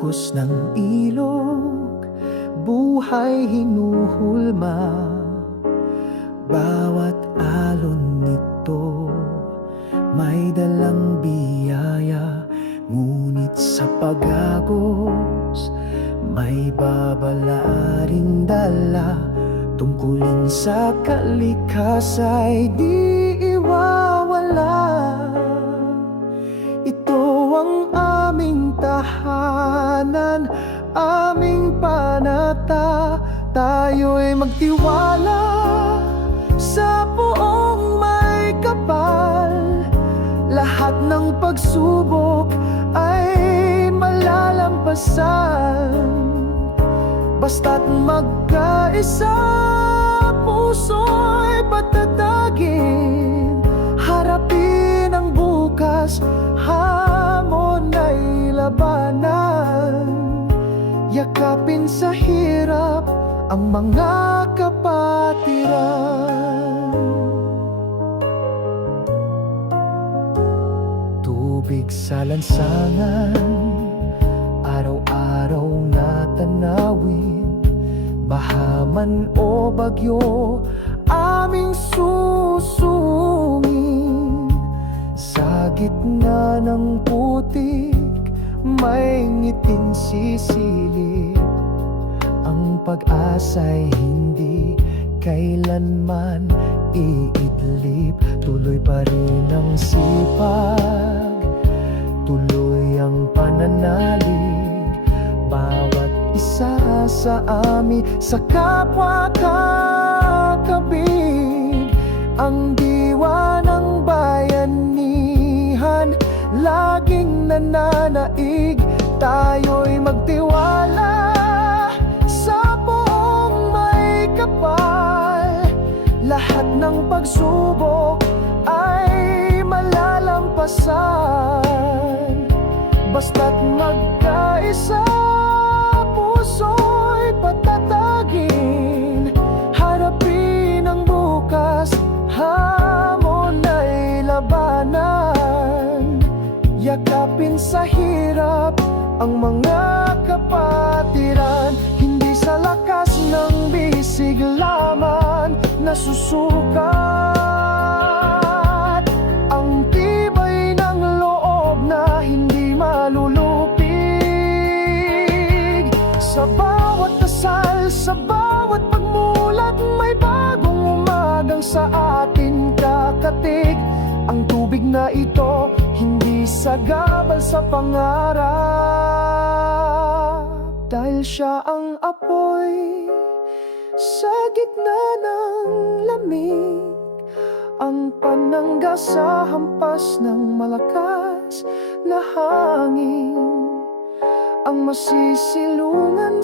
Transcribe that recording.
agos ng ilog, buhay hinuhulma. Bawat alon nito may dalang biyaya, ngunit sa pag-agos may babala ring dala. Tungkulin sa kalikasa'y di iwawala. Ito ang aming tahanan, aming panata. Tayo'y magtiwala sa buong may kapal. Lahat ng pagsubok ay malalampasan, basta't magkaisa, puso'y patatagin. Harapin ang bukas, hamon ay labanan. Yakapin sa hirap ang mga kapatiran. Tubig sa lansangan, araw-araw na tanawin. Baha man o bagyo, aming susungin. Sa gitna ng putik, may ngiting sisilip. Ang pag-asa'y hindi kailanman iidlip. Tuloy pa rin ang sipag, tuloy ang pananalig. Bawat isa sa amin sa kapwa kakabig. Ang diwa ng bayanihan laging nananaig. Tayo'y magtiwala sa buong may kapal. Lahat ng pagsubok ay malalampasan, basta't magkaisa, puso'y patatagin. Harapin ang bukas, hamon ay labanan. Yakapin sa hirap ang mga kapatiran. Hindi sa lakas ng bisig lamang nasusukat ang tibay ng loob na hindi malulupig. Sa bawat dasal, sa bawat pagmulat, may bagong umagang sa atin kakatig. Ang tubig na ito, hindi sagabal sa pangarap, dahil siya ang apoy sa gitna ng lamig. Ang panangga sa hampas ng malakas na hangin. Ang masisilungan